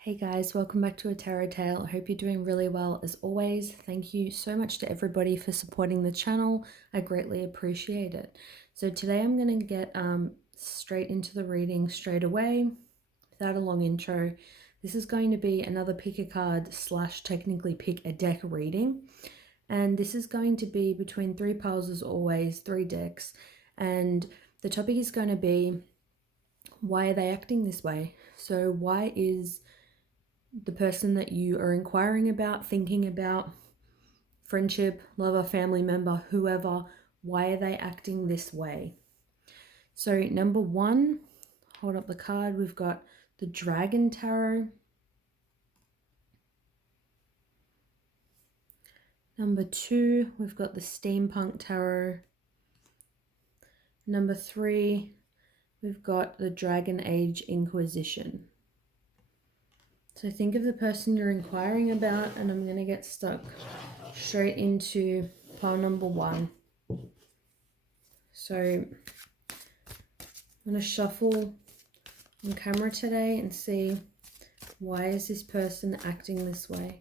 Hey guys, welcome back to A Tarot Tale. I hope you're doing really well as always. Thank you so much to everybody for supporting the channel. I greatly appreciate it. So today I'm going to get straight into the reading straight away without a long intro. This is going to be another pick a card / technically pick a deck reading. And this is going to be between three piles as always, three decks. And the topic is going to be, why are they acting this way? So why is the person that you are inquiring about, thinking about, friendship, lover, family member, whoever, why are they acting this way? So number one, hold up the card, we've got the Dragon Tarot. Number two, we've got the Steampunk Tarot. Number three, we've got the Dragon Age Inquisition. So think of the person you're inquiring about, and I'm going to get stuck straight into pile number one. So I'm going to shuffle on camera today and see, why is this person acting this way?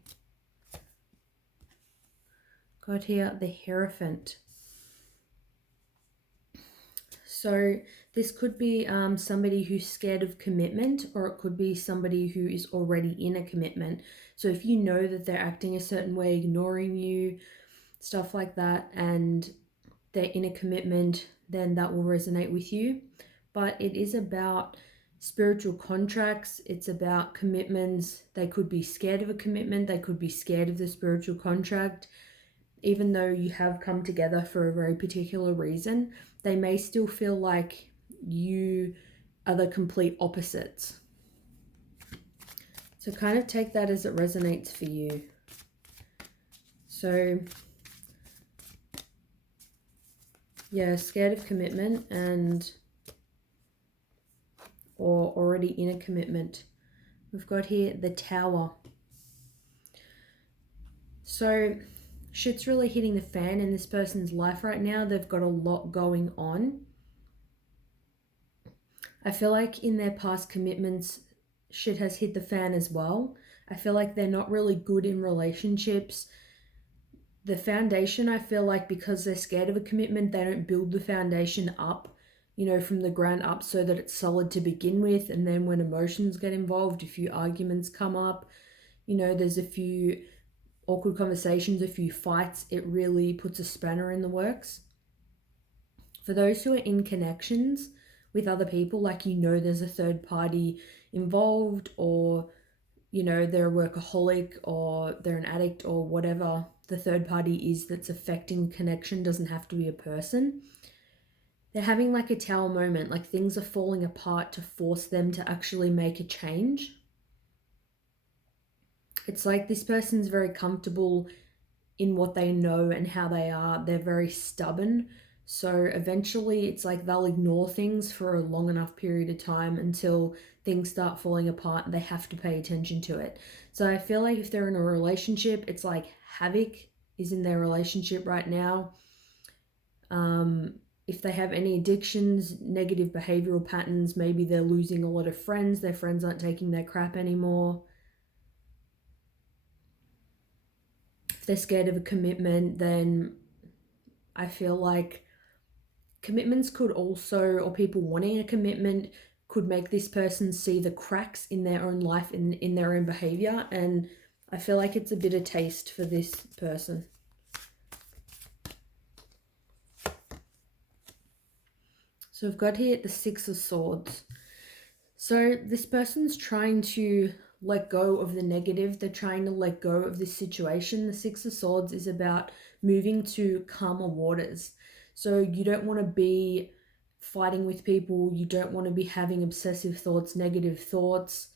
Got here the Hierophant. So this could be somebody who's scared of commitment, or it could be somebody who is already in a commitment. So if you know that they're acting a certain way, ignoring you, stuff like that, and they're in a commitment, then that will resonate with you. But it is about spiritual contracts. It's about commitments. They could be scared of a commitment. They could be scared of the spiritual contract. Even though you have come together for a very particular reason, they may still feel like you are the complete opposites. So kind of take that as it resonates for you. So yeah, scared of commitment and or already in a commitment. We've got here the Tower. So shit's really hitting the fan in this person's life right now. They've got a lot going on. I feel like in their past commitments, shit has hit the fan as well. I feel like they're not really good in relationships. The foundation, I feel like, because they're scared of a commitment, they don't build the foundation up, from the ground up so that it's solid to begin with. And then when emotions get involved, a few arguments come up, there's a few awkward conversations, a few fights, it really puts a spanner in the works. For those who are in connections with other people, like there's a third party involved, or they're a workaholic, or they're an addict, or whatever the third party is that's affecting connection, doesn't have to be a person. They're having like a Tower moment, like things are falling apart to force them to actually make a change. It's like this person's very comfortable in what they know and how they are. They're very stubborn. So eventually it's like they'll ignore things for a long enough period of time until things start falling apart and they have to pay attention to it. So I feel like if they're in a relationship, it's like havoc is in their relationship right now. If they have any addictions, negative behavioral patterns, maybe they're losing a lot of friends. Their friends aren't taking their crap anymore. If they're scared of a commitment, then I feel like commitments could also, or people wanting a commitment, could make this person see the cracks in their own life, in their own behavior. And I feel like it's a bitter taste for this person. So we've got here the Six of Swords. So this person's trying to let go of the negative. They're trying to let go of this situation. The Six of Swords is about moving to calmer waters. So you don't want to be fighting with people. You don't want to be having obsessive thoughts, negative thoughts.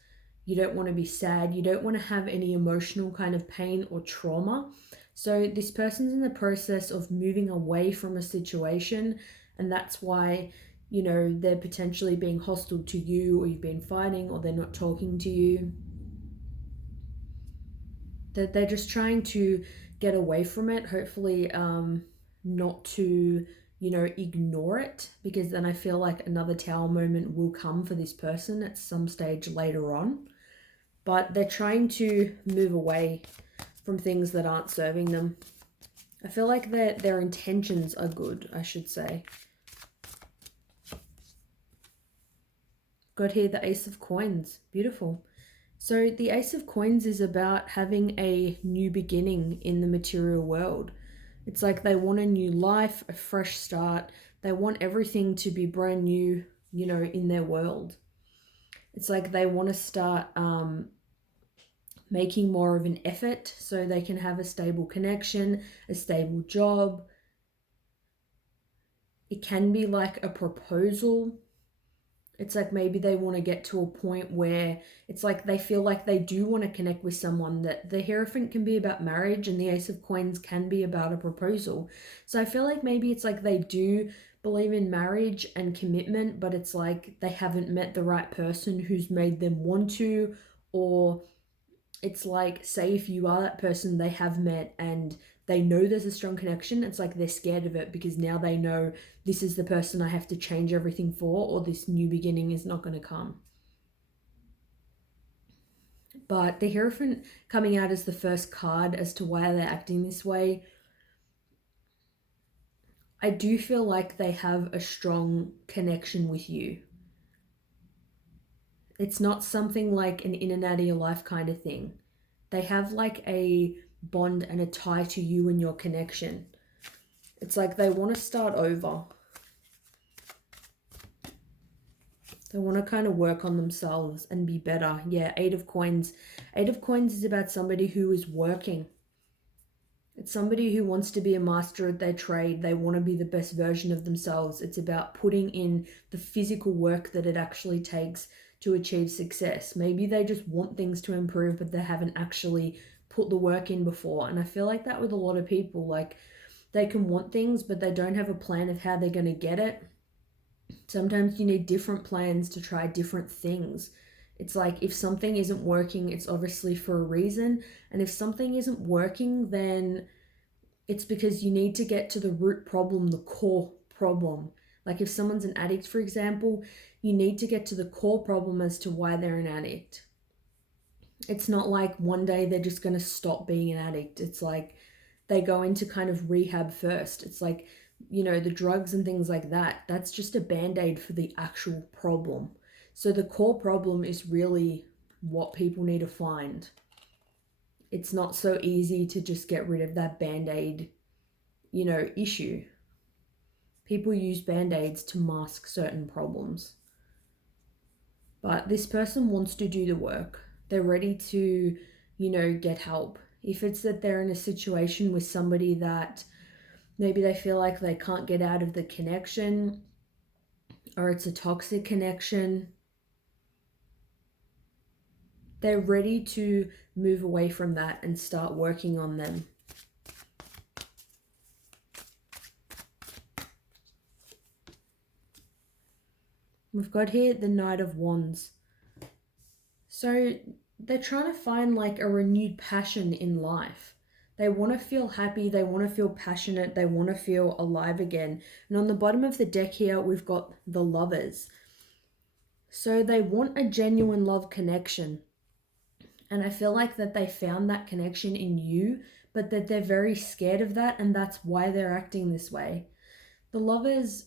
You don't want to be sad. You don't want to have any emotional kind of pain or trauma. So this person's in the process of moving away from a situation, and that's why they're potentially being hostile to you, or you've been fighting, or they're not talking to you. They're just trying to get away from it, hopefully not to, ignore it, because then I feel like another Tower moment will come for this person at some stage later on. but they're trying to move away from things that aren't serving them. I feel like their intentions are good, I should say. Got here the Ace of Coins. Beautiful. So the Ace of Coins is about having a new beginning in the material world. It's like they want a new life, a fresh start. They want everything to be brand new, in their world. It's like they want to start making more of an effort so they can have a stable connection, a stable job. It can be like a proposal. It's like maybe they want to get to a point where it's like they feel like they do want to connect with someone. That the Hierophant can be about marriage and the Ace of Coins can be about a proposal. So I feel like maybe it's like they do believe in marriage and commitment, but it's like they haven't met the right person who's made them want to, or it's like, say if you are that person they have met and they know there's a strong connection, it's like they're scared of it because now they know this is the person I have to change everything for, or this new beginning is not going to come. But the Hierophant coming out as the first card as to why they're acting this way, I do feel like they have a strong connection with you. It's not something like an in and out of your life kind of thing. They have like a bond and a tie to you and your connection. It's like they want to start over. They want to kind of work on themselves and be better. Yeah, Eight of Coins. Eight of Coins is about somebody who is working. It's somebody who wants to be a master at their trade. They want to be the best version of themselves. It's about putting in the physical work that it actually takes to achieve success. Maybe they just want things to improve, but they haven't actually put the work in before. And I feel like that with a lot of people. Like, they can want things, but they don't have a plan of how they're going to get it. Sometimes you need different plans to try different things. It's like if something isn't working, it's obviously for a reason. And if something isn't working, then it's because you need to get to the root problem, the core problem. Like if someone's an addict, for example, you need to get to the core problem as to why they're an addict. It's not like one day they're just going to stop being an addict. It's like they go into kind of rehab first. It's like, the drugs and things like that, that's just a band-aid for the actual problem. So the core problem is really what people need to find. It's not so easy to just get rid of that band-aid, issue. People use band-aids to mask certain problems. But this person wants to do the work. They're ready to, get help. If it's that they're in a situation with somebody that maybe they feel like they can't get out of the connection, or it's a toxic connection, they're ready to move away from that and start working on them. We've got here the Knight of Wands. So they're trying to find like a renewed passion in life. They want to feel happy, they want to feel passionate, they want to feel alive again. And on the bottom of the deck here, we've got the Lovers. So they want a genuine love connection. And I feel like that they found that connection in you, but that they're very scared of that, and that's why they're acting this way. The Lovers,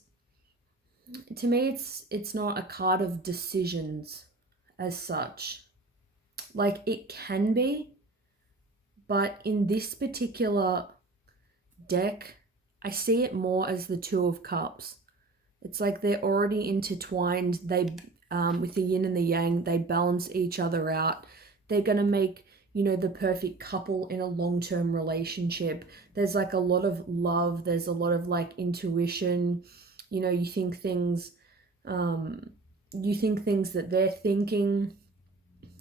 to me, it's not a card of decisions as such. Like, it can be, but in this particular deck, I see it more as the Two of Cups. It's like they're already intertwined. They, with the yin and the yang, they balance each other out. They're going to make, the perfect couple in a long-term relationship. There's like a lot of love. There's a lot of like intuition. You think things that they're thinking.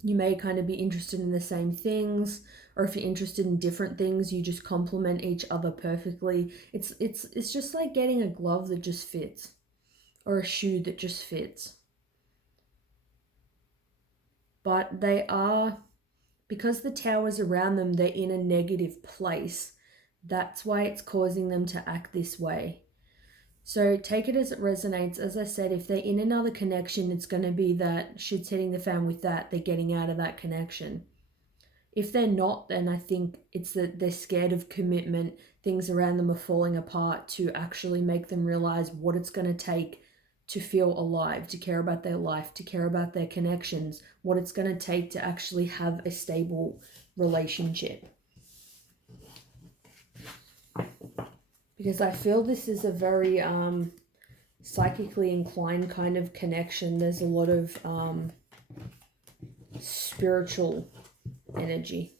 You may kind of be interested in the same things, or if you're interested in different things, you just complement each other perfectly. It's just like getting a glove that just fits, or a shoe that just fits. But they are, because the Tower's around them, they're in a negative place. That's why it's causing them to act this way. So take it as it resonates. As I said, if they're in another connection, it's going to be that shit's hitting the fan with that. They're getting out of that connection. If they're not, then I think it's that they're scared of commitment. Things around them are falling apart to actually make them realize what it's going to take to feel alive, to care about their life, to care about their connections, what it's going to take to actually have a stable relationship. Because I feel this is a very psychically inclined kind of connection. There's a lot of spiritual energy.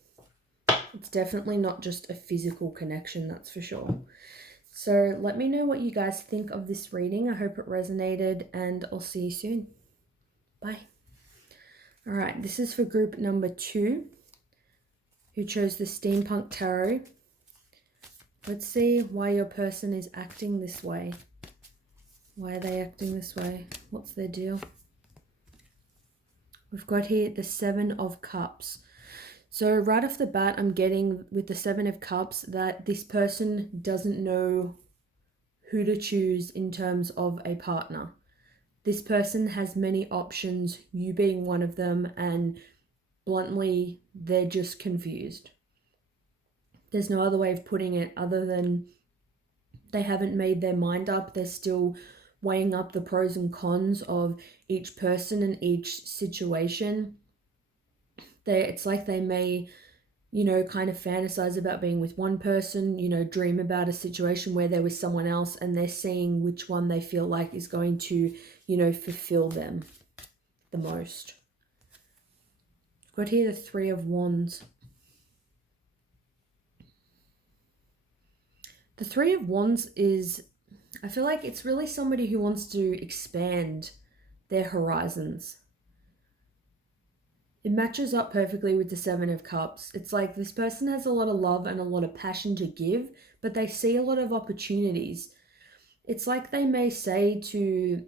It's definitely not just a physical connection, that's for sure. So let me know what you guys think of this reading. I hope it resonated, and I'll see you soon. Bye. All right, this is for group number 2, who chose the Steampunk Tarot. Let's see why your person is acting this way. Why are they acting this way? What's their deal? We've got here the 7 of Cups. So right off the bat, I'm getting with the 7 of Cups that this person doesn't know who to choose in terms of a partner. This person has many options, you being one of them, and bluntly, they're just confused. There's no other way of putting it other than they haven't made their mind up. They're still weighing up the pros and cons of each person and each situation. It's like they may, kind of fantasize about being with one person, dream about a situation where they're with someone else, and they're seeing which one they feel like is going to, fulfill them the most. I've got here the 3 of Wands. The 3 of Wands is, I feel like it's really somebody who wants to expand their horizons. It matches up perfectly with the 7 of Cups. It's like this person has a lot of love and a lot of passion to give, but they see a lot of opportunities. It's like they may say to,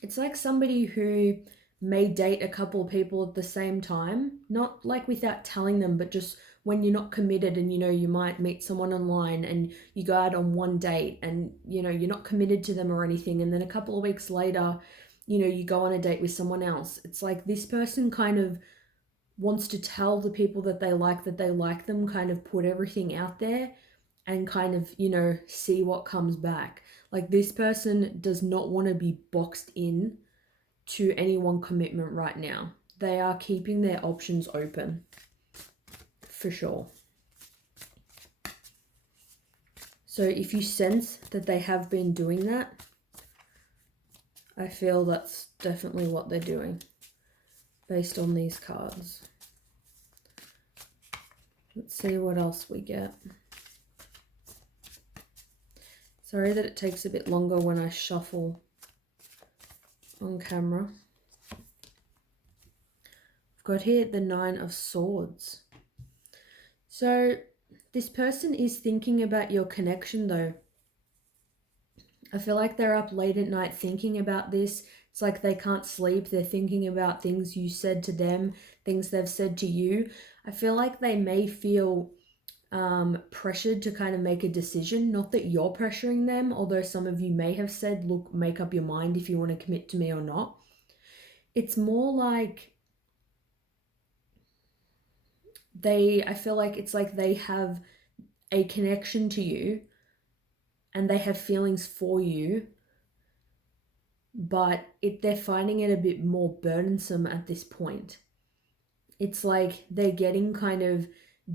it's like somebody who may date a couple of people at the same time, not like without telling them, but just when you're not committed and you might meet someone online and you go out on one date and you're not committed to them or anything, and then a couple of weeks later you go on a date with someone else. It's like this person kind of wants to tell the people that they like them, kind of put everything out there and kind of, see what comes back. Like this person does not want to be boxed in to any one commitment right now. They are keeping their options open, for sure. So if you sense that they have been doing that, I feel that's definitely what they're doing based on these cards. Let's see what else we get. Sorry that it takes a bit longer when I shuffle on camera. I've got here the 9 of Swords. So this person is thinking about your connection though. I feel like they're up late at night thinking about this. It's like they can't sleep. They're thinking about things you said to them, things they've said to you. I feel like they may feel pressured to kind of make a decision. Not that you're pressuring them, although some of you may have said, look, make up your mind if you want to commit to me or not. It's more like I feel like it's like they have a connection to you and they have feelings for you, but they're finding it a bit more burdensome at this point. It's like they're getting kind of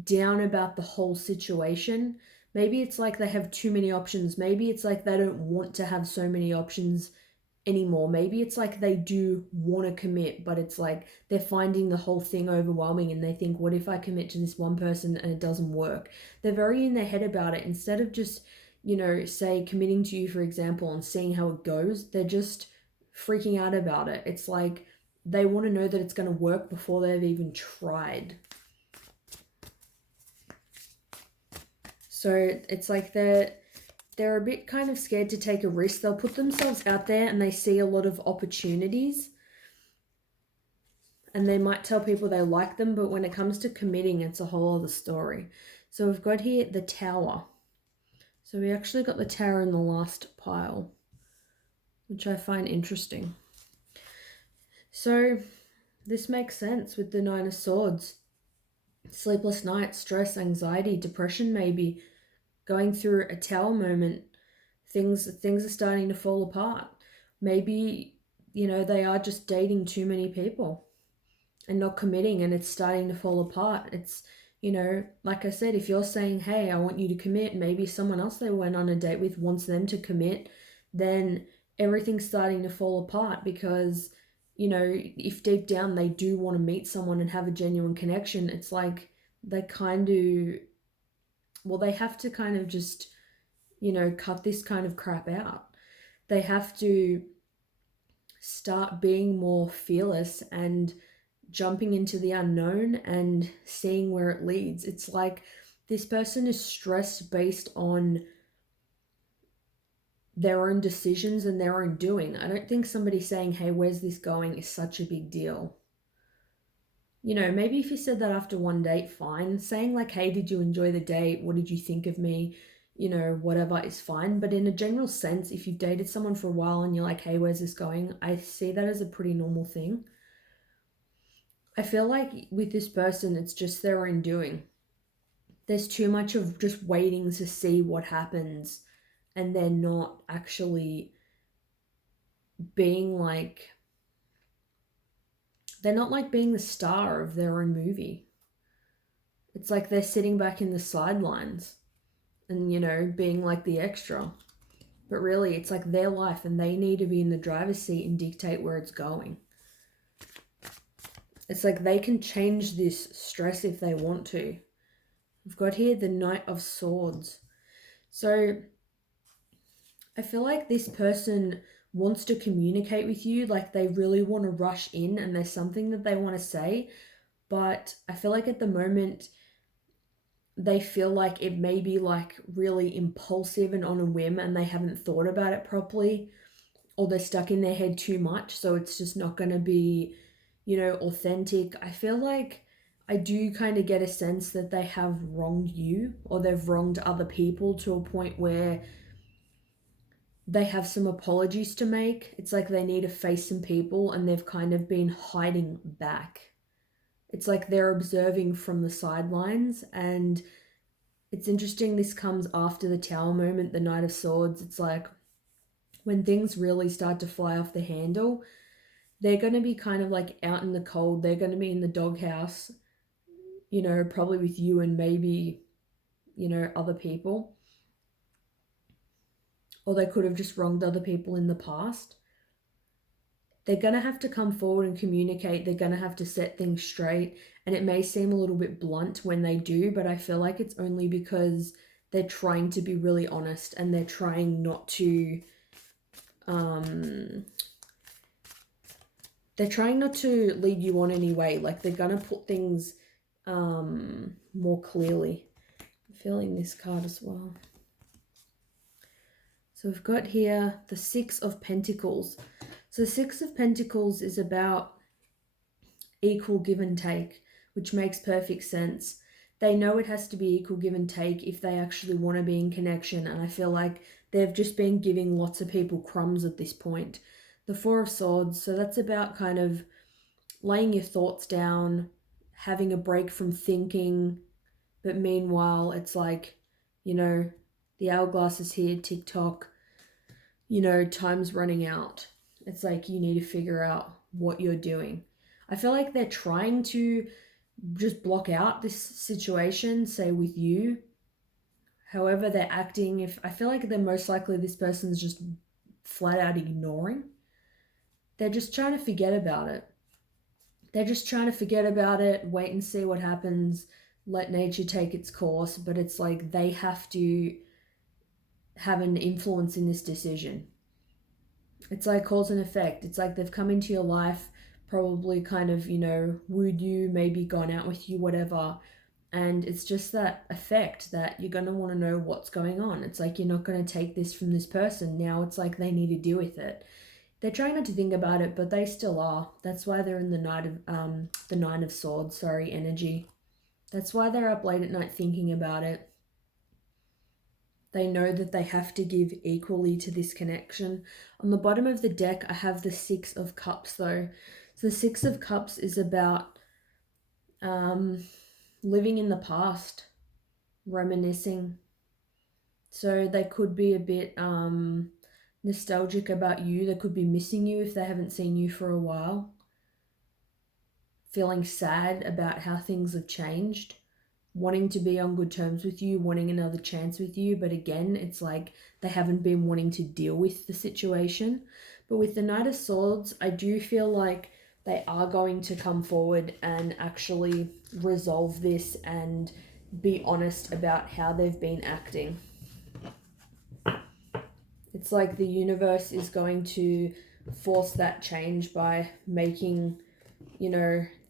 down about the whole situation. Maybe it's like they have too many options. Maybe it's like they don't want to have so many options anymore. Maybe it's like they do want to commit, but it's like they're finding the whole thing overwhelming and they think, what if I commit to this one person and it doesn't work? They're very in their head about it. Instead of just, say committing to you, for example, and seeing how it goes, they're just freaking out about it. It's like they want to know that it's going to work before they've even tried. So it's like they're a bit kind of scared to take a risk. They'll put themselves out there and they see a lot of opportunities. And they might tell people they like them, but when it comes to committing, it's a whole other story. So we've got here the Tower. So we actually got the Tower in the last pile, which I find interesting. So this makes sense with the Nine of Swords. Sleepless nights, stress, anxiety, depression, maybe going through a Tower moment. Things are starting to fall apart. Maybe, they are just dating too many people and not committing, and it's starting to fall apart. It's, like I said, if you're saying, hey, I want you to commit, maybe someone else they went on a date with wants them to commit, then everything's starting to fall apart because, if deep down they do want to meet someone and have a genuine connection, it's like they kind of, well, they have to kind of just, cut this kind of crap out. They have to start being more fearless and jumping into the unknown and seeing where it leads. It's like this person is stressed based on their own decisions and their own doing. I don't think somebody saying, hey, where's this going is such a big deal. Maybe if you said that after one date, fine. Saying like, hey, did you enjoy the date? What did you think of me? Whatever is fine. But in a general sense, if you've dated someone for a while and you're like, hey, where's this going? I see that as a pretty normal thing. I feel like with this person, it's just their own doing. There's too much of just waiting to see what happens, and they're not actually being like, they're not like being the star of their own movie. It's like they're sitting back in the sidelines and, being like the extra. But really, it's like their life and they need to be in the driver's seat and dictate where it's going. It's like they can change this stress if they want to. We've got here the Knight of Swords. So I feel like this person wants to communicate with you, like they really want to rush in and there's something that they want to say, but I feel like at the moment they feel like it may be like really impulsive and on a whim and they haven't thought about it properly, or they're stuck in their head too much, so it's just not going to be, authentic. I feel like I do kind of get a sense that they have wronged you or they've wronged other people to a point where they have some apologies to make. It's like they need to face some people and they've kind of been hiding back. It's like they're observing from the sidelines, and it's interesting this comes after the Tower moment, the Knight of Swords. It's like when things really start to fly off the handle, they're going to be kind of like out in the cold. They're going to be in the doghouse, probably with you and maybe, other people. Or they could have just wronged other people in the past. They're going to have to come forward and communicate. They're going to have to set things straight. And it may seem a little bit blunt when they do, but I feel like it's only because they're trying to be really honest and they're trying not to, lead you on anyway. Like they're going to put things more clearly. I'm feeling this card as well. So we've got here the Six of Pentacles. So the Six of Pentacles is about equal give and take, which makes perfect sense. They know it has to be equal give and take if they actually want to be in connection, and I feel like they've just been giving lots of people crumbs at this point. The Four of Swords, so that's about kind of laying your thoughts down, having a break from thinking, but meanwhile it's like, the hourglass is here, TikTok, time's running out. It's like you need to figure out what you're doing. I feel like they're trying to just block out this situation, say with you. However they're acting, if I feel like they're most likely this person's just flat out ignoring. They're just trying to forget about it. Wait and see what happens, let nature take its course, but it's like they have to have an influence in this decision. It's like cause and effect. It's like they've come into your life, probably kind of, wooed you, maybe gone out with you, whatever. And it's just that effect that you're going to want to know what's going on. It's like you're not going to take this from this person. Now it's like they need to deal with it. They're trying not to think about it, but they still are. That's why they're in the Nine of Swords, energy. That's why they're up late at night thinking about it. They know that they have to give equally to this connection. On the bottom of the deck, I have the Six of Cups though. So the Six of Cups is about living in the past, reminiscing. So they could be a bit nostalgic about you. They could be missing you if they haven't seen you for a while. Feeling sad about how things have changed. Wanting to be on good terms with you, wanting another chance with you. But again, it's like they haven't been wanting to deal with the situation. But with the Knight of Swords, I do feel like they are going to come forward and actually resolve this and be honest about how they've been acting. It's like the universe is going to force that change by making,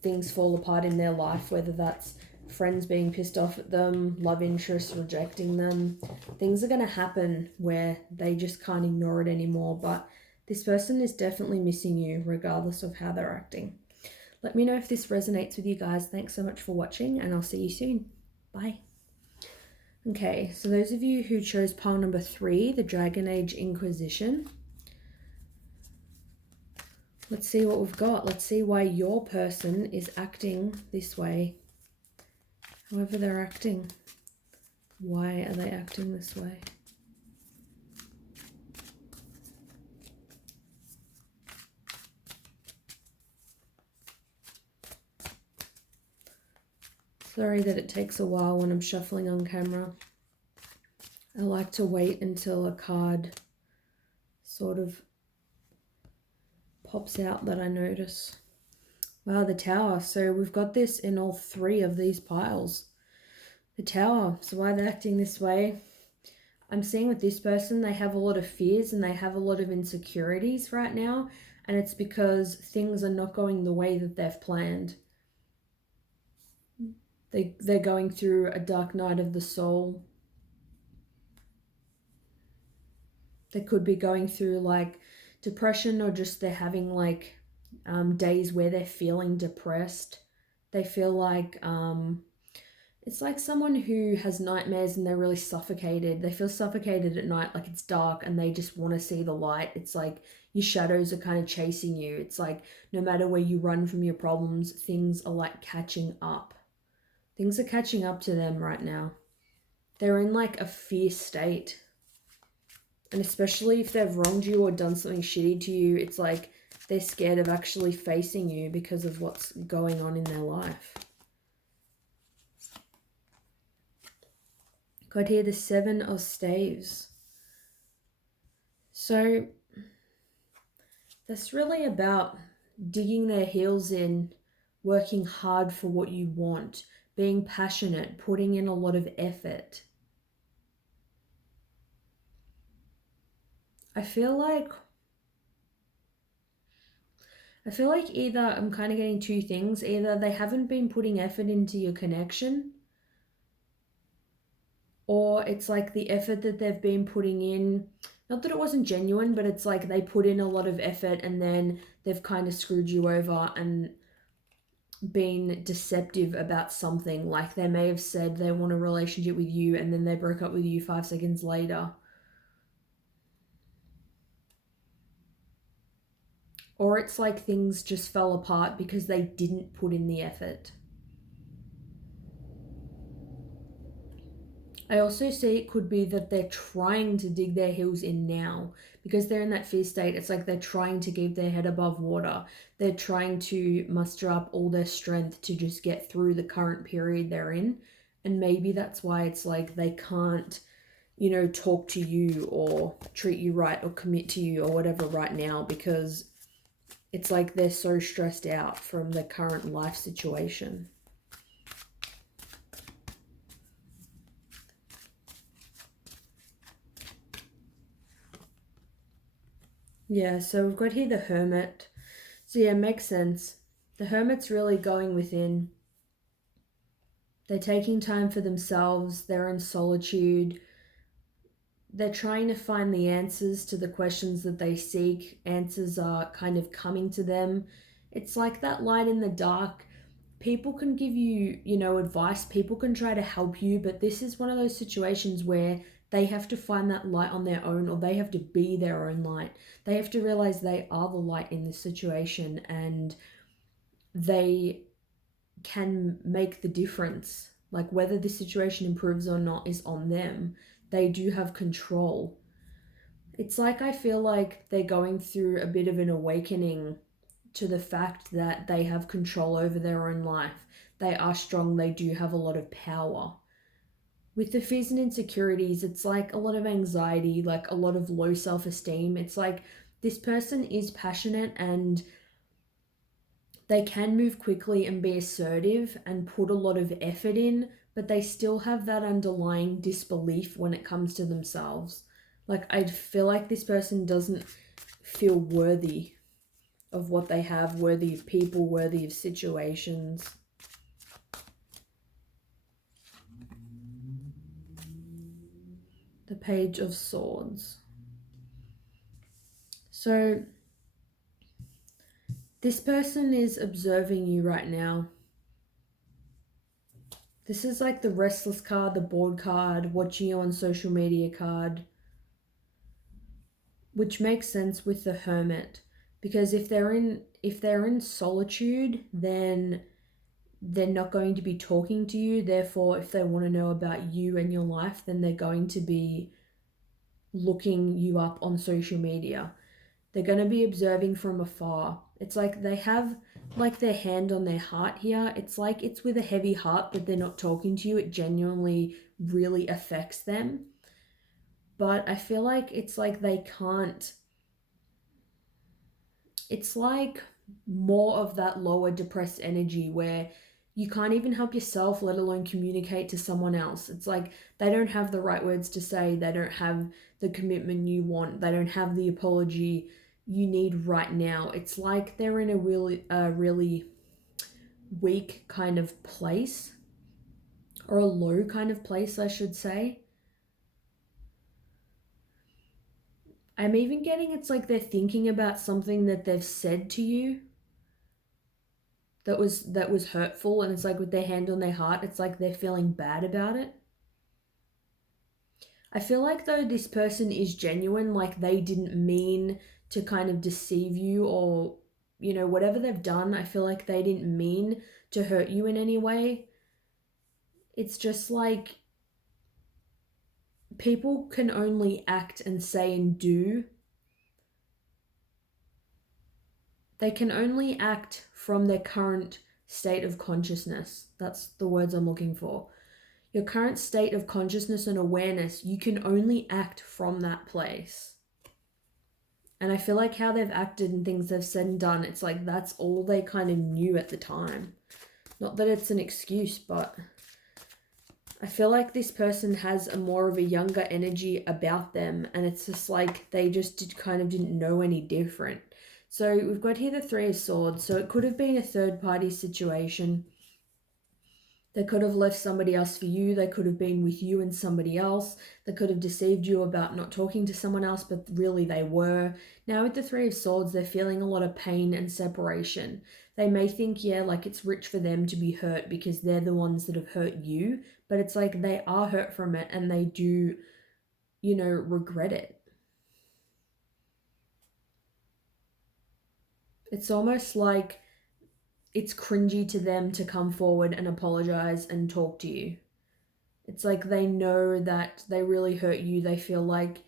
things fall apart in their life, whether that's friends being pissed off at them, love interests rejecting them. Things are going to happen where they just can't ignore it anymore, but this person is definitely missing you regardless of how they're acting. Let me know if this resonates with you guys. Thanks so much for watching, and I'll see you soon. Bye. Okay, so those of you who chose pile number 3, the Dragon Age Inquisition, let's see what we've got. Let's see why your person is acting this way. However they're acting. Why are they acting this way? Sorry that it takes a while when I'm shuffling on camera. I like to wait until a card sort of pops out that I notice. Wow, the Tower. So we've got this in all 3 of these piles. The Tower. So why they're acting this way? I'm seeing with this person, they have a lot of fears and they have a lot of insecurities right now. And it's because things are not going the way that they've planned. They're going through a dark night of the soul. They could be going through like depression, or just they're having like days where they're feeling depressed. They feel like it's like someone who has nightmares and they're really suffocated. They feel suffocated at night, like it's dark and they just want to see the light. It's like your shadows are kind of chasing you. It's like no matter where you run from your problems, things are like catching up. Things are catching up to them right now. They're in like a fear state. And especially if they've wronged you or done something shitty to you, it's like they're scared of actually facing you because of what's going on in their life. Got here the 7 of Staves. So that's really about digging their heels in, working hard for what you want, being passionate, putting in a lot of effort. I feel like either I'm kind of getting 2 things. Either they haven't been putting effort into your connection, or it's like the effort that they've been putting in, not that it wasn't genuine, but it's like they put in a lot of effort and then they've kind of screwed you over and been deceptive about something. Like they may have said they want a relationship with you and then they broke up with you 5 seconds later. Or it's like things just fell apart because they didn't put in the effort. I also see it could be that they're trying to dig their heels in now because they're in that fear state. It's like they're trying to keep their head above water. They're trying to muster up all their strength to just get through the current period they're in. And maybe that's why it's like they can't, talk to you or treat you right or commit to you or whatever right now, because it's like they're so stressed out from the current life situation. Yeah, so we've got here the Hermit. So yeah, makes sense. The Hermit's really going within. They're taking time for themselves. They're in solitude. They're trying to find the answers to the questions that they seek. Answers are kind of coming to them. It's like that light in the dark. People can give you, advice. People can try to help you, but this is one of those situations where they have to find that light on their own, or they have to be their own light. They have to realize they are the light in this situation, and they can make the difference. Like, whether the situation improves or not is on them. They do have control. It's like, I feel like they're going through a bit of an awakening to the fact that they have control over their own life. They are strong, they do have a lot of power. With the fears and insecurities, it's like a lot of anxiety, like a lot of low self esteem. It's like this person is passionate and they can move quickly and be assertive and put a lot of effort in, but they still have that underlying disbelief when it comes to themselves. Like, I feel like this person doesn't feel worthy of what they have, worthy of people, worthy of situations. The Page of Swords. So this person is observing you right now. This is like the Restless card, the Bored card, watching you on social media card, which makes sense with the Hermit, because if they're in solitude, then they're not going to be talking to you. Therefore, if they want to know about you and your life, then they're going to be looking you up on social media. They're going to be observing from afar. It's like they have like their hand on their heart here. It's like it's with a heavy heart that they're not talking to you. It genuinely really affects them. But I feel like it's like they can't. It's like more of that lower depressed energy where you can't even help yourself, let alone communicate to someone else. It's like they don't have the right words to say. They don't have the commitment you want. They don't have the apology you need right now. It's like they're in a really weak kind of place, or a low kind of place, I should say. I'm even getting it's like they're thinking about something that they've said to you that was hurtful, and it's like with their hand on their heart, it's like they're feeling bad about it. I feel like though this person is genuine, like they didn't mean to kind of deceive you, or whatever they've done, I feel like they didn't mean to hurt you in any way. It's just like people can only act and say and do. They can only act from their current state of consciousness. That's the words I'm looking for. Your current state of consciousness and awareness, you can only act from that place. And I feel like how they've acted and things they've said and done, it's like that's all they kind of knew at the time. Not that it's an excuse, but I feel like this person has a more of a younger energy about them, and it's just like they just didn't know any different. So we've got here the Three of Swords. So it could have been a third party situation. They could have left somebody else for you. They could have been with you and somebody else. They could have deceived you about not talking to someone else, but really they were. Now with the Three of Swords, they're feeling a lot of pain and separation. They may think, yeah, like it's rich for them to be hurt because they're the ones that have hurt you, but it's like they are hurt from it and they do, regret it. It's almost like it's cringy to them to come forward and apologize and talk to you. It's like they know that they really hurt you. They feel like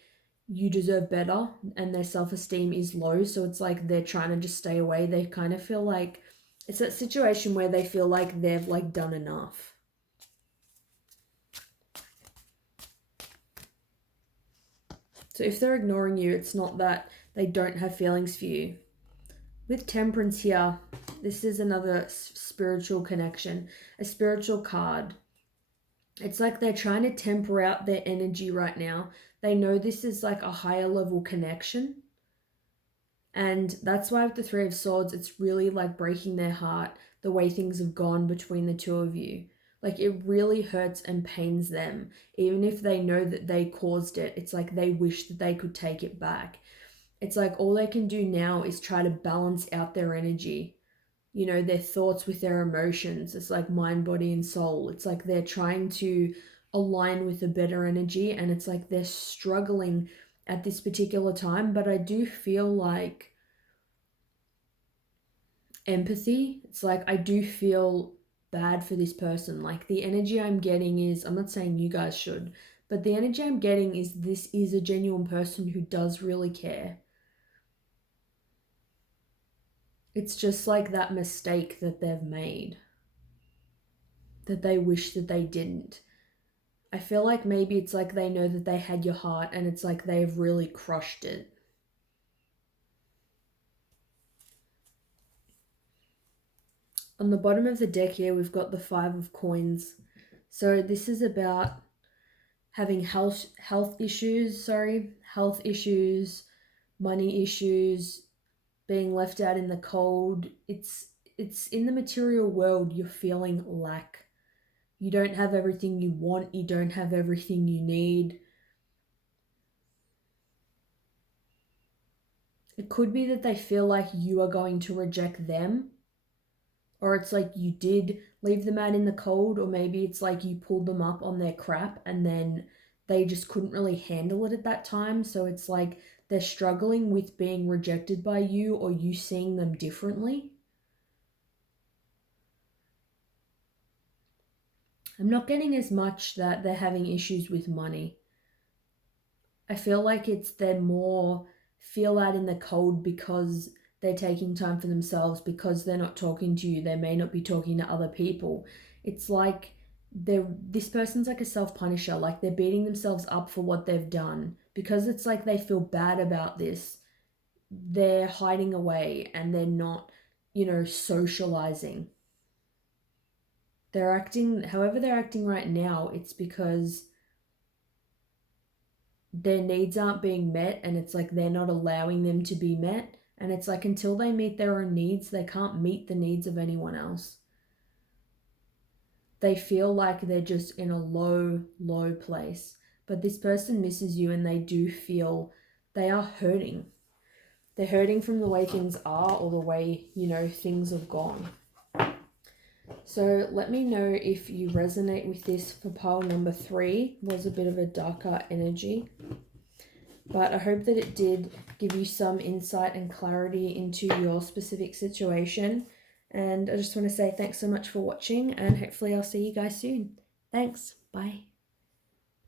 you deserve better and their self-esteem is low. So it's like they're trying to just stay away. They kind of feel like it's that situation where they feel like they've like done enough. So if they're ignoring you, it's not that they don't have feelings for you. With Temperance here, this is another spiritual connection, a spiritual card. It's like they're trying to temper out their energy right now. They know this is like a higher level connection. And that's why with the Three of Swords, it's really like breaking their heart the way things have gone between the two of you. Like it really hurts and pains them. Even if they know that they caused it, it's like they wish that they could take it back. It's like all they can do now is try to balance out their energy, their thoughts with their emotions. It's like mind, body, and soul. It's like they're trying to align with a better energy, and it's like they're struggling at this particular time. But I do feel like empathy. It's like I do feel bad for this person. Like the energy I'm getting is, I'm not saying you guys should, but the energy I'm getting is this is a genuine person who does really care. It's just like that mistake that they've made, that they wish that they didn't. I feel like maybe it's like they know that they had your heart and it's like they've really crushed it. On the bottom of the deck here, we've got the Five of Coins. So this is about having health issues, money issues, being left out in the cold. It's in the material world, you're feeling lack. You don't have everything you want, you don't have everything you need. It could be that they feel like you are going to reject them, or it's like you did leave them out in the cold, or maybe it's like you pulled them up on their crap and then they just couldn't really handle it at that time. So it's like they're struggling with being rejected by you or you seeing them differently. I'm not getting as much that they're having issues with money. I feel like they're more feel out in the cold because they're taking time for themselves, because they're not talking to you. They may not be talking to other people. It's like this person's like a self-punisher, like they're beating themselves up for what they've done. Because it's like they feel bad about this, they're hiding away and they're not, socializing. However they're acting right now, it's because their needs aren't being met and it's like they're not allowing them to be met. And it's like until they meet their own needs, they can't meet the needs of anyone else. They feel like they're just in a low, low place. But this person misses you and they do feel they are hurting. They're hurting from the way things are or the way, things have gone. So let me know if you resonate with this for pile number 3. Was a bit of a darker energy. But I hope that it did give you some insight and clarity into your specific situation. And I just want to say thanks so much for watching, and hopefully I'll see you guys soon. Thanks. Bye.